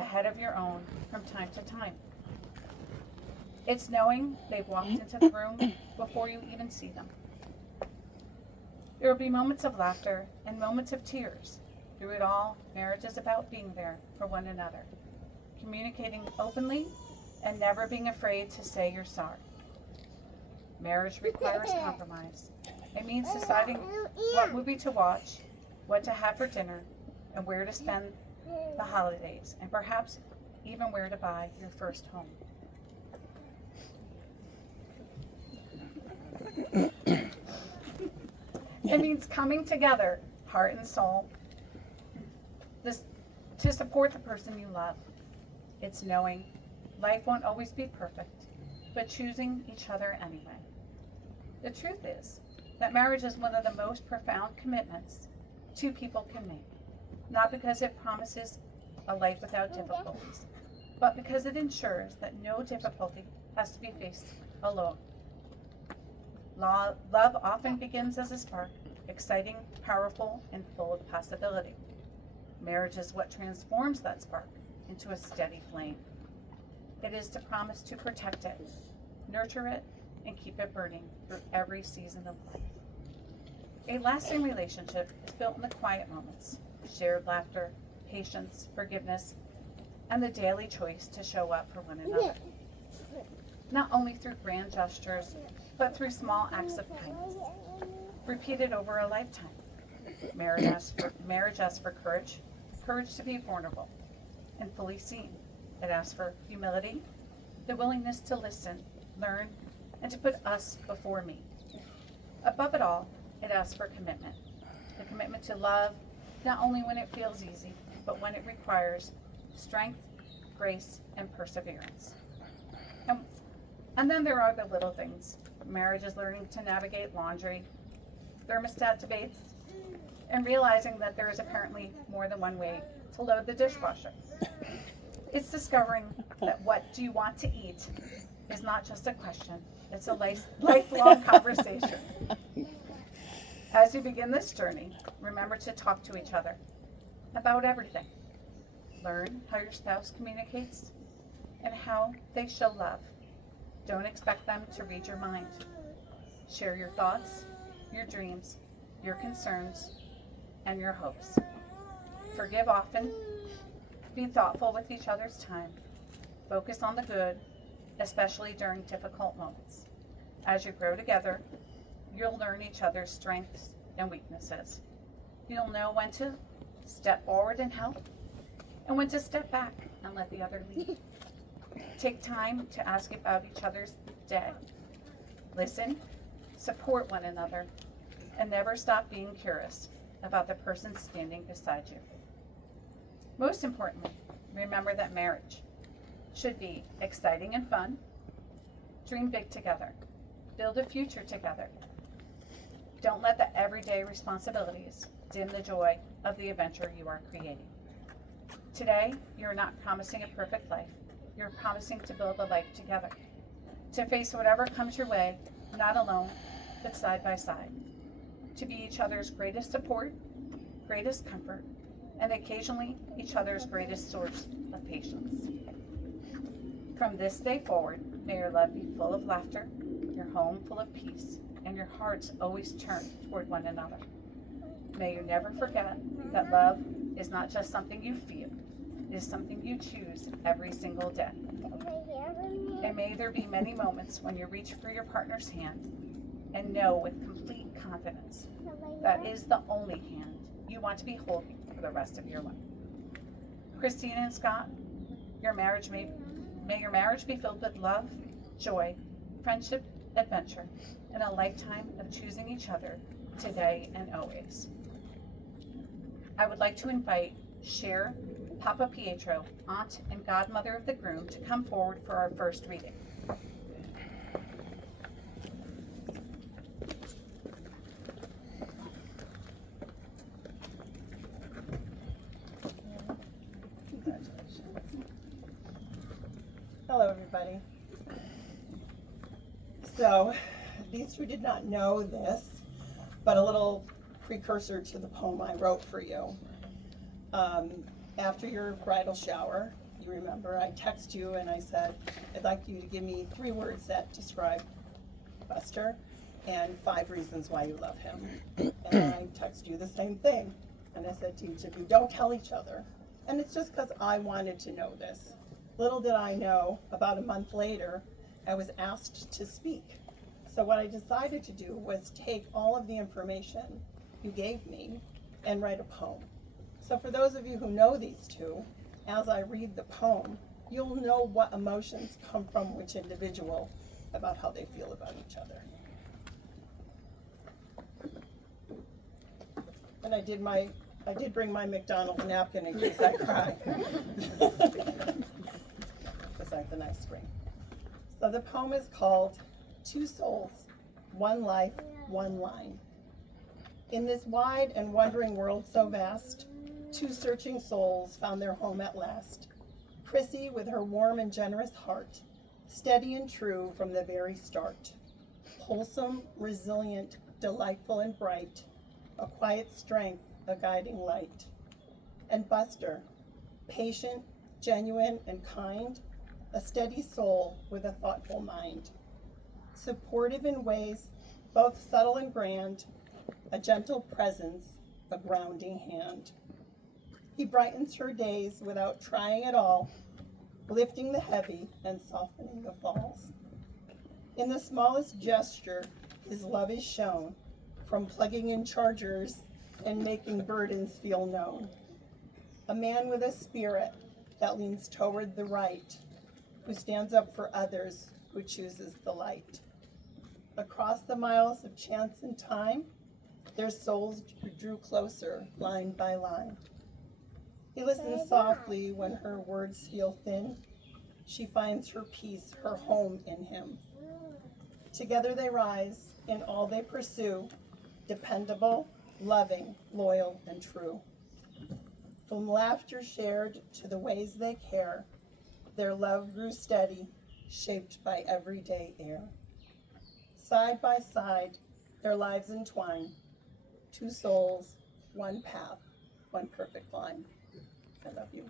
ahead of your own from time to time. It's knowing they've walked into the room before you even see them. There will be moments of laughter and moments of tears. Through it all, marriage is about being there for one another, communicating openly, and never being afraid to say you're sorry. Marriage requires compromise. It means deciding what movie to watch, what to have for dinner, and where to spend the holidays, and perhaps even where to buy your first home. It means coming together, heart and soul, to support the person you love. It's knowing life won't always be perfect, but choosing each other anyway. The truth is that marriage is one of the most profound commitments two people can make, not because it promises a life without difficulties, but because it ensures that no difficulty has to be faced alone. Love often begins as a spark, exciting, powerful, and full of possibility. Marriage is what transforms that spark into a steady flame. It is to promise to protect it, nurture it, and keep it burning through every season of life. A lasting relationship is built in the quiet moments, shared laughter, patience, forgiveness, and the daily choice to show up for one another. Not only through grand gestures, but through small acts of kindness, repeated over a lifetime. Marriage asks for courage, courage to be vulnerable and fully seen. It asks for humility, the willingness to listen, learn, and to put us before me. Above it all, it asks for commitment. The commitment to love, not only when it feels easy, but when it requires strength, grace, and perseverance. And then there are the little things. Marriage is learning to navigate laundry, thermostat debates, and realizing that there is apparently more than one way to load the dishwasher. It's discovering that what do you want to eat is not just a question, it's a lifelong conversation. As you begin this journey, remember to talk to each other about everything. Learn how your spouse communicates and how they show love. Don't expect them to read your mind. Share your thoughts, your dreams, your concerns, and your hopes. Forgive often. Be thoughtful with each other's time. Focus on the good, especially during difficult moments. As you grow together, you'll learn each other's strengths and weaknesses. You'll know when to step forward and help, and when to step back and let the other lead. Take time to ask about each other's day. Listen, support one another, and never stop being curious about the person standing beside you. Most importantly, remember that marriage should be exciting and fun. Dream big together. Build a future together. Don't let the everyday responsibilities dim the joy of the adventure you are creating. Today, you're not promising a perfect life. You're promising to build a life together. To face whatever comes your way, not alone, but side by side. To be each other's greatest support, greatest comfort, and occasionally each other's greatest source of patience. From this day forward, may your love be full of laughter, your home full of peace, and your hearts always turn toward one another. May you never forget that love is not just something you feel, it is something you choose every single day. And may there be many moments when you reach for your partner's hand and know with complete confidence that is the only hand you want to be holding for the rest of your life. Christina and Scott, may your marriage be filled with love, joy, friendship, adventure, and a lifetime of choosing each other today and always. I would like to invite Cher, Papa Pietro, aunt and godmother of the groom, to come forward for our first reading. Hello, everybody. So, these two did not know this, but a little precursor to the poem I wrote for you. After your bridal shower, you remember, I text you and I said, I'd like you to give me 3 words that describe Buster and 5 reasons why you love him. And I text you the same thing. And I said to each of you, don't tell each other. And it's just because I wanted to know this. Little did I know, about a month later, I was asked to speak. So what I decided to do was take all of the information you gave me and write a poem. So for those of you who know these two, as I read the poem, you'll know what emotions come from which individual about how they feel about each other. And I did bring my McDonald's napkin in case I cry. Besides the nice screen. So the poem is called 2 Souls, 1 Life, 1 Line. In this wide and wondering world so vast, 2 searching souls found their home at last. Chrissy with her warm and generous heart, steady and true from the very start. Wholesome, resilient, delightful and bright, a quiet strength, a guiding light. And Buster, patient, genuine and kind, a steady soul with a thoughtful mind. Supportive in ways both subtle and grand, a gentle presence, a grounding hand. He brightens her days without trying at all, lifting the heavy and softening the falls. In the smallest gesture, his love is shown, from plugging in chargers and making burdens feel known. A man with a spirit that leans toward the right, who stands up for others, who chooses the light. Across the miles of chance and time, their souls drew closer, line by line. He listens softly when her words feel thin. She finds her peace, her home in him. Together they rise in all they pursue, dependable, loving, loyal, and true. From laughter shared to the ways they care, their love grew steady, shaped by everyday air. Side by side, their lives entwine, 2 souls, 1 path, 1 perfect line. I love you.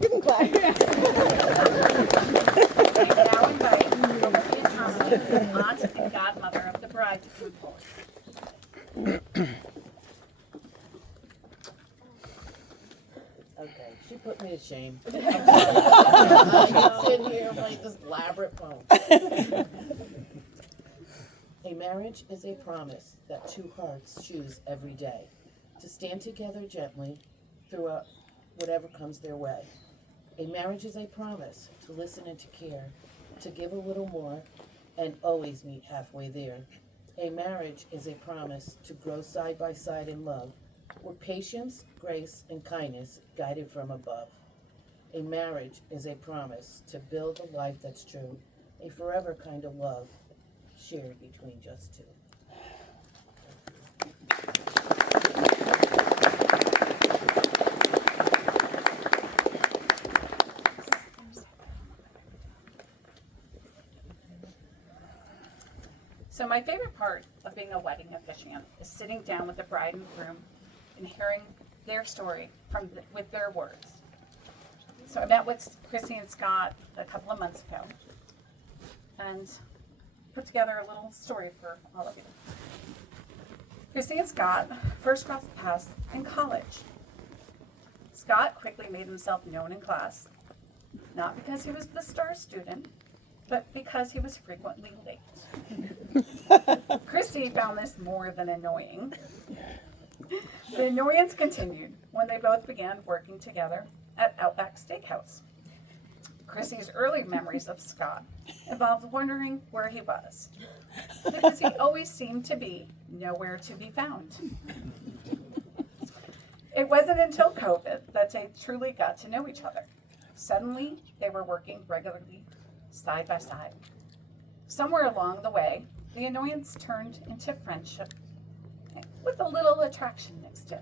You can clap. I now invite Olivia Thompson, aunt and godmother of the bride, to come forward. Okay, she put me to shame. I'm sorry. I sit here and write this elaborate poem. A marriage is a promise that 2 hearts choose every day to stand together gently throughout whatever comes their way. A marriage is a promise to listen and to care, to give a little more, and always meet halfway there. A marriage is a promise to grow side by side in love, with patience, grace, and kindness guided from above. A marriage is a promise to build a life that's true, a forever kind of love shared between just 2. So my favorite part of being a wedding officiant is sitting down with the bride and groom and hearing their story with their words. So I met with Chrissy and Scott a couple of months ago and put together a little story for all of you. Chrissy and Scott first crossed paths in college. Scott quickly made himself known in class, not because he was the star student, but because he was frequently late. Chrissy found this more than annoying. The annoyance continued when they both began working together at Outback Steakhouse. Chrissy's early memories of Scott involved wondering where he was, because he always seemed to be nowhere to be found. It wasn't until COVID that they truly got to know each other. Suddenly, they were working regularly, side by side. Somewhere along the way, the annoyance turned into friendship with a little attraction mixed in.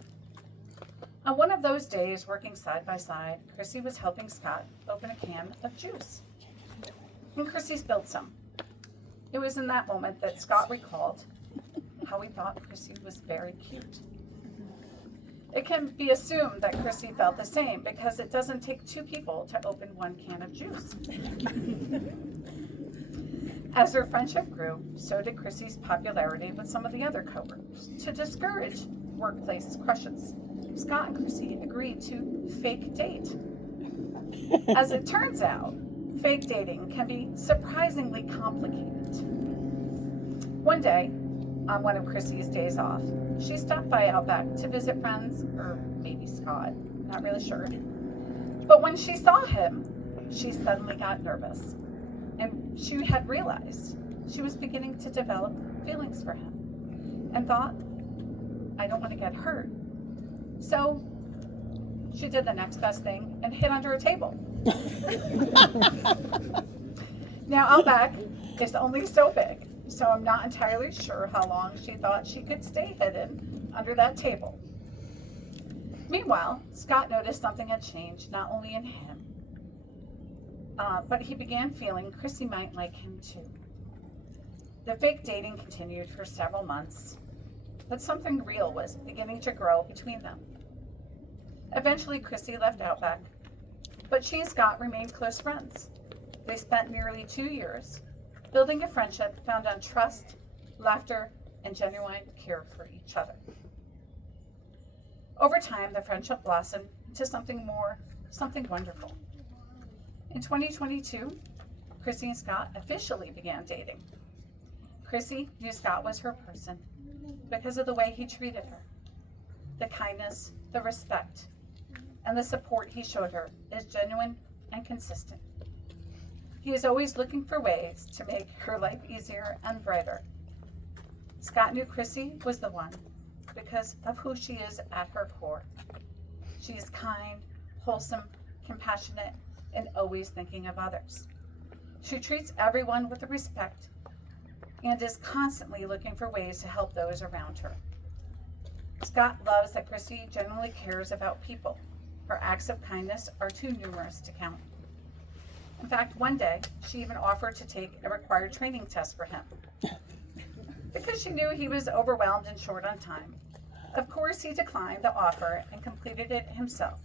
On one of those days, working side by side, Chrissy was helping Scott open a can of juice. And Chrissy spilled some. It was in that moment that Scott recalled how he thought Chrissy was very cute. It can be assumed that Chrissy felt the same because it doesn't take two people to open one can of juice. As their friendship grew, so did Chrissy's popularity with some of the other coworkers. To discourage workplace crushes, Scott and Chrissy agreed to fake date. As it turns out, fake dating can be surprisingly complicated. One day, on one of Chrissy's days off, she stopped by Outback to visit friends, or maybe Scott, not really sure. But when she saw him, she suddenly got nervous, and she had realized she was beginning to develop feelings for him, and thought, I don't want to get hurt. So she did the next best thing and hid under a table. Now Outback is only so big, so I'm not entirely sure how long she thought she could stay hidden under that table. Meanwhile, Scott noticed something had changed, not only in him, but he began feeling Chrissy might like him too. The fake dating continued for several months, but something real was beginning to grow between them. Eventually, Chrissy left Outback, but she and Scott remained close friends. They spent nearly 2 years building a friendship found on trust, laughter, and genuine care for each other. Over time, the friendship blossomed into something wonderful. In 2022, Chrissy and Scott officially began dating. Chrissy knew Scott was her person because of the way he treated her. The kindness, the respect, and the support he showed her is genuine and consistent. He is always looking for ways to make her life easier and brighter. Scott knew Chrissy was the one because of who she is at her core. She is kind, wholesome, compassionate, and always thinking of others. She treats everyone with respect and is constantly looking for ways to help those around her. Scott loves that Chrissy genuinely cares about people. Her acts of kindness are too numerous to count. In fact, one day, she even offered to take a required training test for him because she knew he was overwhelmed and short on time. Of course, he declined the offer and completed it himself,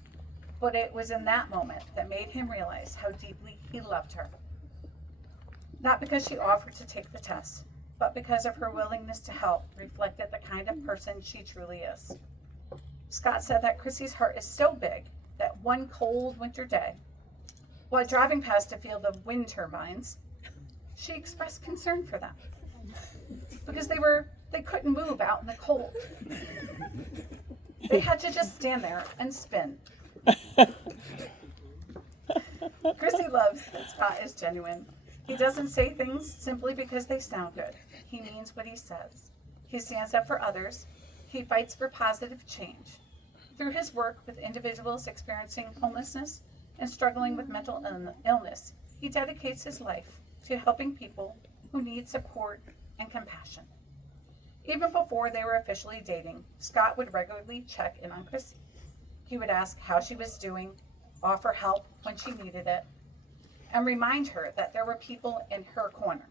but it was in that moment that made him realize how deeply he loved her. Not because she offered to take the test, but because of her willingness to help reflected the kind of person she truly is. Scott said that Chrissy's heart is so big that one cold winter day, while driving past a field of wind turbines, she expressed concern for them because they couldn't move out in the cold. They had to just stand there and spin. Chrissy loves that Scott is genuine. He doesn't say things simply because they sound good. He means what he says. He stands up for others. He fights for positive change. Through his work with individuals experiencing homelessness and struggling with mental illness, he dedicates his life to helping people who need support and compassion. Even before they were officially dating, Scott would regularly check in on Chrissy. He would ask how she was doing, offer help when she needed it, and remind her that there were people in her corner,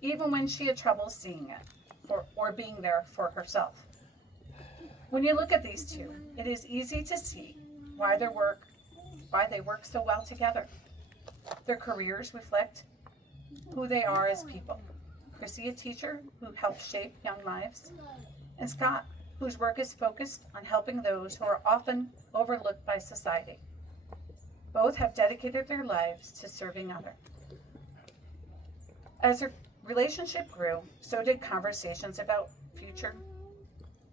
even when she had trouble seeing it or being there for herself. When you look at these two, it is easy to see why they work so well together. Their careers reflect who they are as people. Chrissy, a teacher who helps shape young lives, and Scott, whose work is focused on helping those who are often overlooked by society. Both have dedicated their lives to serving others. As their relationship grew, so did conversations about future.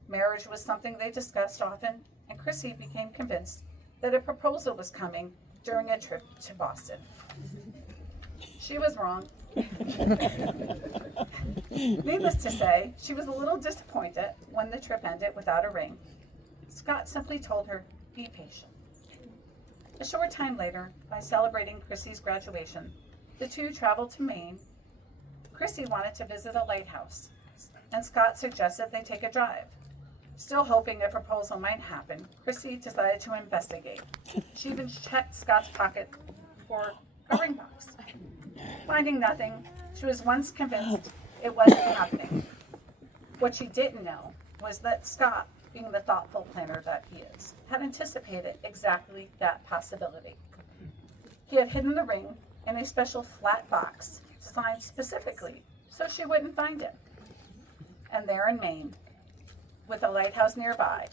Marriage was something they discussed often, and Chrissy became convinced that a proposal was coming during a trip to Boston. She was wrong. Needless to say, she was a little disappointed when the trip ended without a ring. Scott simply told her, be patient. A short time later, by celebrating Chrissy's graduation, the two traveled to Maine. Chrissy wanted to visit a lighthouse, and Scott suggested they take a drive. Still hoping a proposal might happen, Chrissy decided to investigate. She even checked Scott's pocket for a ring box. Finding nothing, she was once convinced it wasn't happening. What she didn't know was that Scott being the thoughtful planner that he is, had anticipated exactly that possibility. He had hidden the ring in a special flat box designed specifically so she wouldn't find it. And there in Maine, with a lighthouse nearby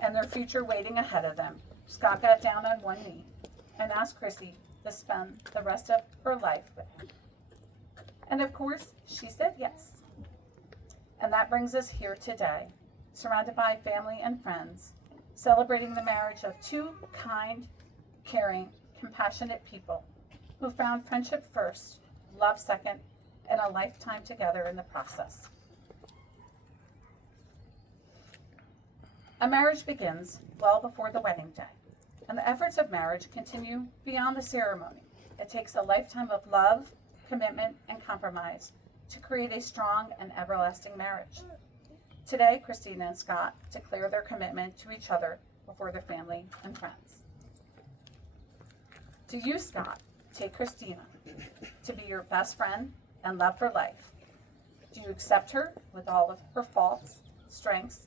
and their future waiting ahead of them, Scott got down on one knee and asked Chrissy to spend the rest of her life with him. And of course, she said yes. And that brings us here today, surrounded by family and friends, celebrating the marriage of two kind, caring, compassionate people who found friendship first, love second, and a lifetime together in the process. A marriage begins well before the wedding day, and the efforts of marriage continue beyond the ceremony. It takes a lifetime of love, commitment, and compromise to create a strong and everlasting marriage. Today, Christina and Scott declare their commitment to each other before their family and friends. Do you, Scott, take Christina to be your best friend and love for life? Do you accept her with all of her faults, strengths,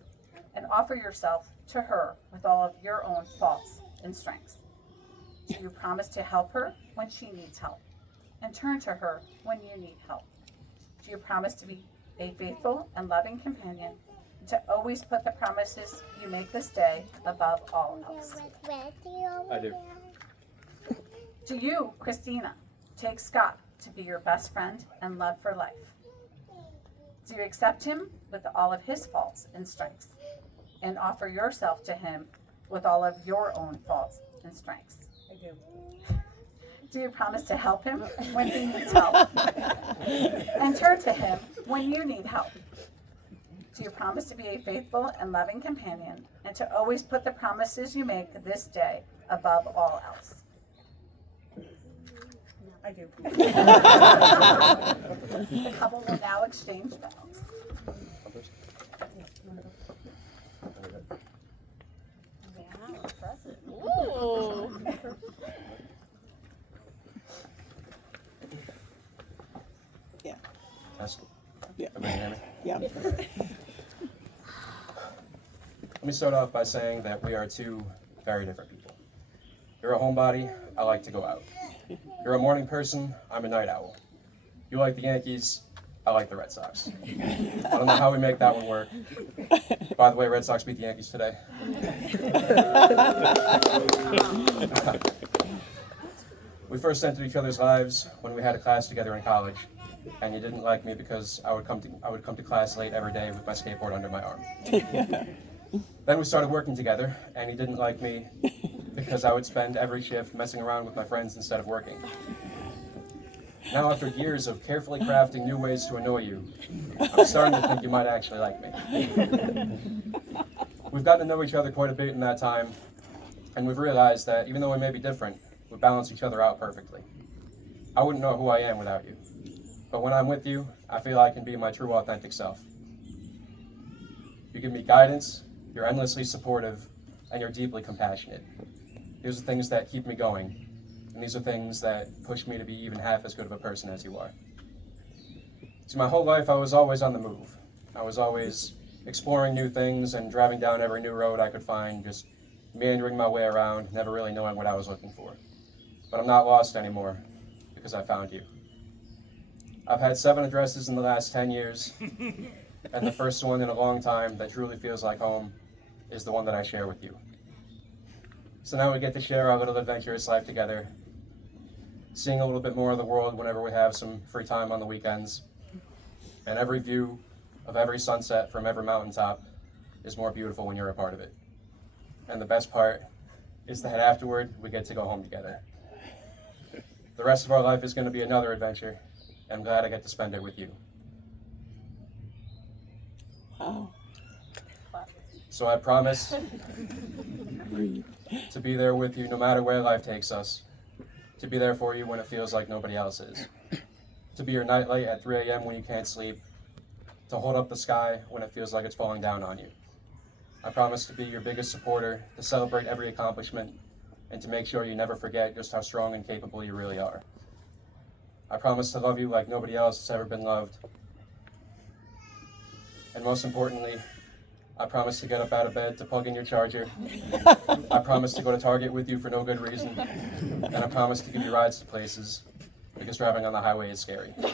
and offer yourself to her with all of your own faults and strengths? Do you promise to help her when she needs help and turn to her when you need help? Do you promise to be a faithful and loving companion and to always put the promises you make this day above all else? I do. Do you, Christina, take Scott to be your best friend and love for life? Do you accept him with all of his faults and strengths and offer yourself to him with all of your own faults and strengths? I do. Do you promise to help him when he needs help and turn to him when you need help? Do you promise to be a faithful and loving companion and to always put the promises you make this day above all else? I do. The couple will now exchange vows. Wow, impressive. Ooh. Test. Yeah. Everybody hear me? Yeah. Let me start off by saying that we are two very different people. You're a homebody, I like to go out. You're a morning person, I'm a night owl. You like the Yankees, I like the Red Sox. I don't know how we make that one work. By the way, Red Sox beat the Yankees today. We first entered each other's lives when we had a class together in college, and you didn't like me because I would come to class late every day with my skateboard under my arm. Then we started working together, and he didn't like me because I would spend every shift messing around with my friends instead of working. Now, after years of carefully crafting new ways to annoy you, I'm starting to think you might actually like me. We've gotten to know each other quite a bit in that time, and we've realized that even though we may be different, we balance each other out perfectly. I wouldn't know who I am without you, but when I'm with you, I feel I can be my true, authentic self. You give me guidance, you're endlessly supportive, and you're deeply compassionate. These are things that keep me going, and these are things that push me to be even half as good of a person as you are. See, my whole life I was always on the move. I was always exploring new things and driving down every new road I could find, just meandering my way around, never really knowing what I was looking for. But I'm not lost anymore, because I found you. I've had 7 addresses in the last 10 years, and the first one in a long time that truly feels like home is the one that I share with you. So now we get to share our little adventurous life together, seeing a little bit more of the world whenever we have some free time on the weekends, and every view of every sunset from every mountaintop is more beautiful when you're a part of it. And the best part is that afterward, we get to go home together. The rest of our life is going to be another adventure, and I'm glad I get to spend it with you. Wow. So I promise to be there with you no matter where life takes us, to be there for you when it feels like nobody else is, to be your nightlight at 3 a.m. when you can't sleep, to hold up the sky when it feels like it's falling down on you. I promise to be your biggest supporter, to celebrate every accomplishment, and to make sure you never forget just how strong and capable you really are. I promise to love you like nobody else has ever been loved. And most importantly, I promise to get up out of bed to plug in your charger. I promise to go to Target with you for no good reason. And I promise to give you rides to places because driving on the highway is scary. I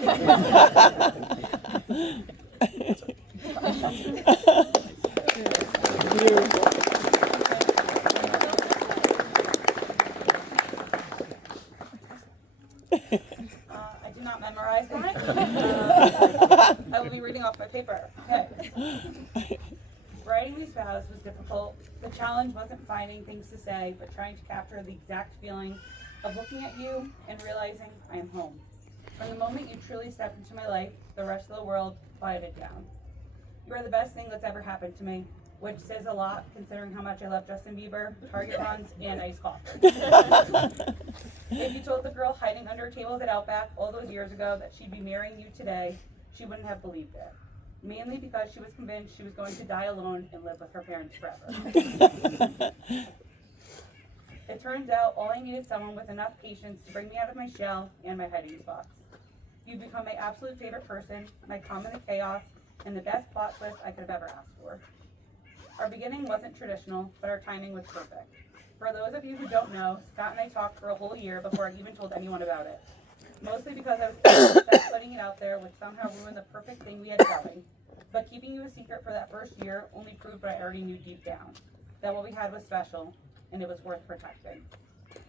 did not memorize mine. I will be reading off my paper. Okay. Writing these vows was difficult. The challenge wasn't finding things to say, but trying to capture the exact feeling of looking at you and realizing I am home. From the moment you truly stepped into my life, the rest of the world quieted down. You are the best thing that's ever happened to me, which says a lot considering how much I love Justin Bieber, Target runs, and iced coffee. If you told the girl hiding under tables at Outback all those years ago that she'd be marrying you today, she wouldn't have believed it. Mainly because she was convinced she was going to die alone and live with her parents forever. It turns out all I needed someone with enough patience to bring me out of my shell and my hiding spots. You've become my absolute favorite person, my calm in the chaos, and the best plot twist I could have ever asked for. Our beginning wasn't traditional, but our timing was perfect. For those of you who don't know, Scott and I talked for a whole year before I even told anyone about it. Mostly because I was scared that putting it out there would somehow ruin the perfect thing we had going. But keeping you a secret for that first year only proved what I already knew deep down, that what we had was special, and it was worth protecting.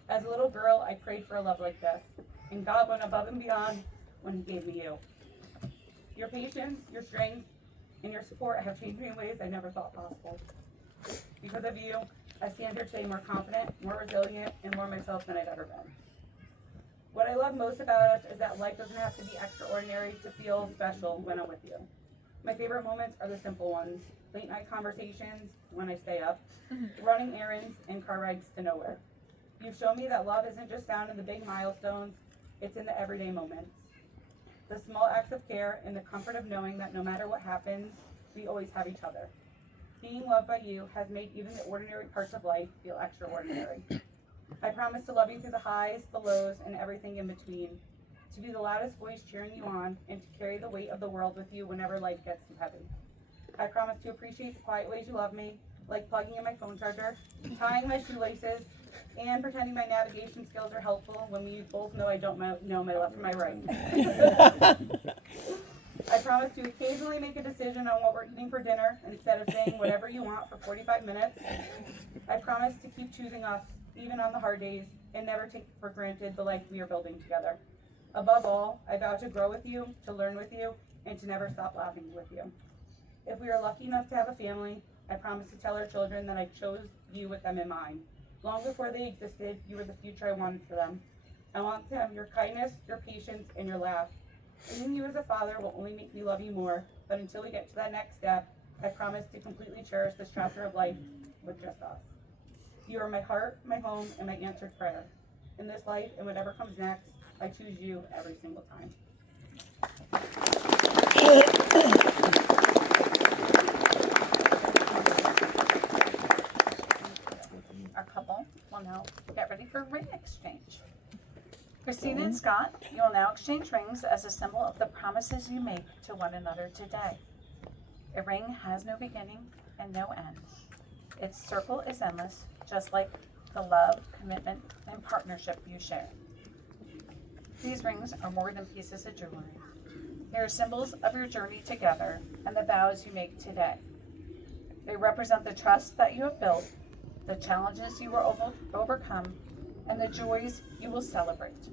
As a little girl, I prayed for a love like this, and God went above and beyond when He gave me you. Your patience, your strength, and your support have changed me in ways I never thought possible. Because of you, I stand here today more confident, more resilient, and more myself than I've ever been. What I love most about us is that life doesn't have to be extraordinary to feel special when I'm with you. My favorite moments are the simple ones: late night conversations when I stay up, running errands, and car rides to nowhere. You've shown me that love isn't just found in the big milestones, it's in the everyday moments. The small acts of care and the comfort of knowing that no matter what happens, we always have each other. Being loved by you has made even the ordinary parts of life feel extraordinary. I promise to love you through the highs, the lows, and everything in between, to be the loudest voice cheering you on, and to carry the weight of the world with you whenever life gets too heavy. I promise to appreciate the quiet ways you love me, like plugging in my phone charger, tying my shoelaces, and pretending my navigation skills are helpful when we both know I don't know my left from my right. I promise to occasionally make a decision on what we're eating for dinner instead of saying whatever you want for 45 minutes. I promise to keep choosing us, even on the hard days, and never take for granted the life we are building together. Above all, I vow to grow with you, to learn with you, and to never stop laughing with you. If we are lucky enough to have a family, I promise to tell our children that I chose you with them in mind. Long before they existed, you were the future I wanted for them. I want them your kindness, your patience, and your laugh. Seeing you as a father will only make me love you more, but until we get to that next step, I promise to completely cherish this chapter of life with just us. You are my heart, my home, and my answered prayer. In this life and whatever comes next, I choose you every single time. Our couple will now get ready for ring exchange. Christina and Scott, you will now exchange rings as a symbol of the promises you make to one another today. A ring has no beginning and no end. Its circle is endless, just like the love, commitment, and partnership you share. These rings are more than pieces of jewelry. They are symbols of your journey together and the vows you make today. They represent the trust that you have built, the challenges you will overcome, and the joys you will celebrate,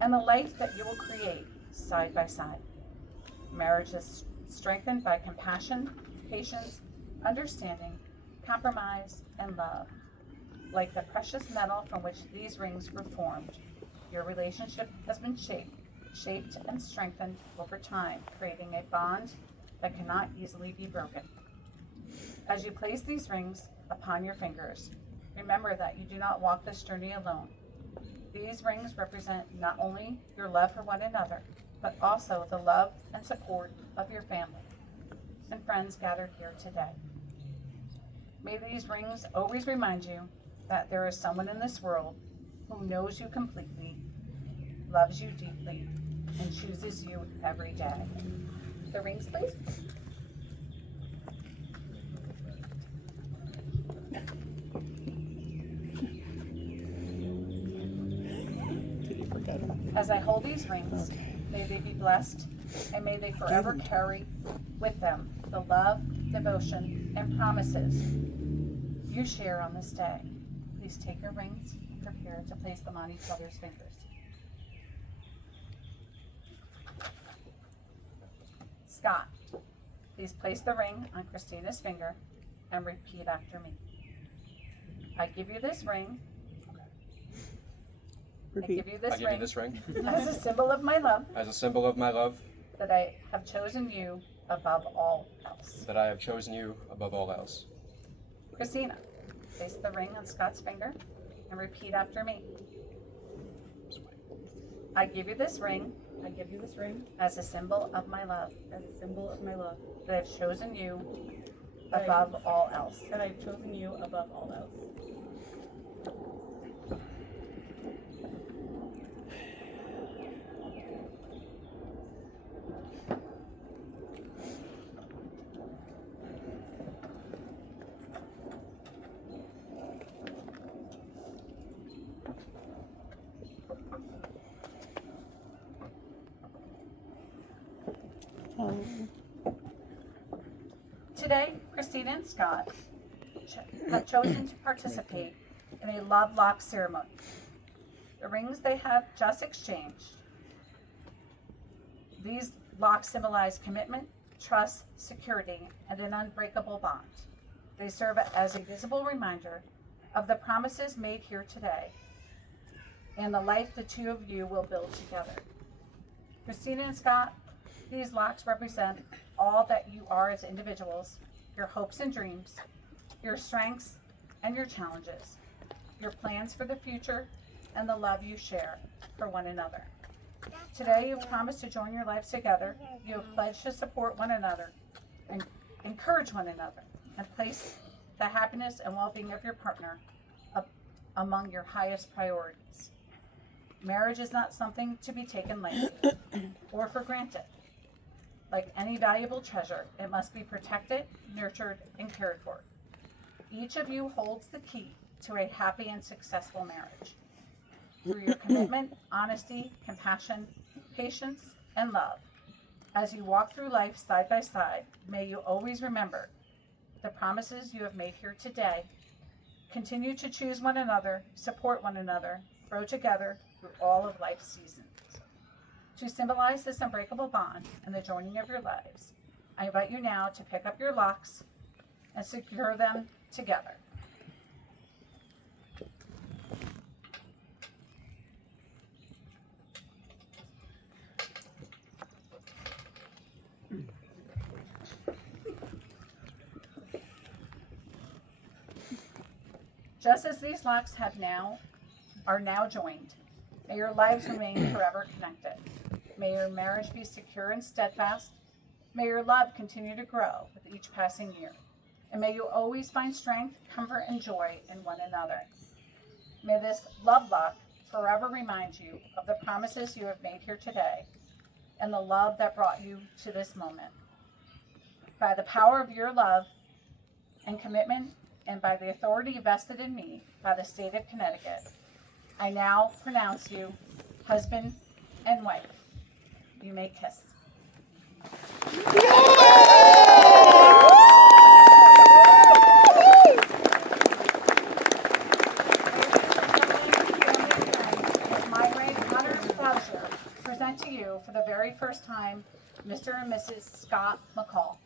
and the life that you will create side by side. Marriage is strengthened by compassion, patience, understanding, compromise, and love. Like the precious metal from which these rings were formed, your relationship has been shaped and strengthened over time, creating a bond that cannot easily be broken. As you place these rings upon your fingers, remember that you do not walk this journey alone. These rings represent not only your love for one another, but also the love and support of your family and friends gathered here today. May these rings always remind you that there is someone in this world who knows you completely, loves you deeply, and chooses you every day. The rings, please. As I hold these rings, may they be blessed, and may they forever carry with them the love, devotion, and promises you share on this day. Please take your rings and prepare to place them on each other's fingers. Scott, please place the ring on Christina's finger and repeat after me. I give you this ring. I give you I give you this ring as a symbol of my love, as a symbol of my love, that I have chosen you above all else. that I have chosen you above all else. Christina, place the ring on Scott's finger and repeat after me. I give you this ring I give you this ring as a symbol of my love, as a symbol of my love, that I've chosen you above all else. that I've chosen you above all else. Today, Christina and Scott have chosen to participate in a love lock ceremony. The rings they have just exchanged, these locks symbolize commitment, trust, security, and an unbreakable bond. They serve as a visible reminder of the promises made here today and the life the two of you will build together. Christina and Scott, these locks represent all that you are as individuals, your hopes and dreams, your strengths and your challenges, your plans for the future, and the love you share for one another. Today, you promise to join your lives together. You have pledged to support one another and encourage one another, and place the happiness and well-being of your partner among your highest priorities. Marriage is not something to be taken lightly or for granted. Like any valuable treasure, it must be protected, nurtured, and cared for. Each of you holds the key to a happy and successful marriage. Through your commitment, honesty, compassion, patience, and love, as you walk through life side by side, may you always remember the promises you have made here today. Continue to choose one another, support one another, grow together through all of life's seasons. To symbolize this unbreakable bond and the joining of your lives, I invite you now to pick up your locks and secure them together. Just as these locks are now joined, may your lives remain forever connected. May your marriage be secure and steadfast. May your love continue to grow with each passing year. And may you always find strength, comfort, and joy in one another. May this love lock forever remind you of the promises you have made here today and the love that brought you to this moment. By the power of your love and commitment, and by the authority vested in me by the state of Connecticut, I now pronounce you husband and wife. You may kiss. It's my great honor and pleasure to present to you for the very first time Mr. and Mrs. Scott McCall.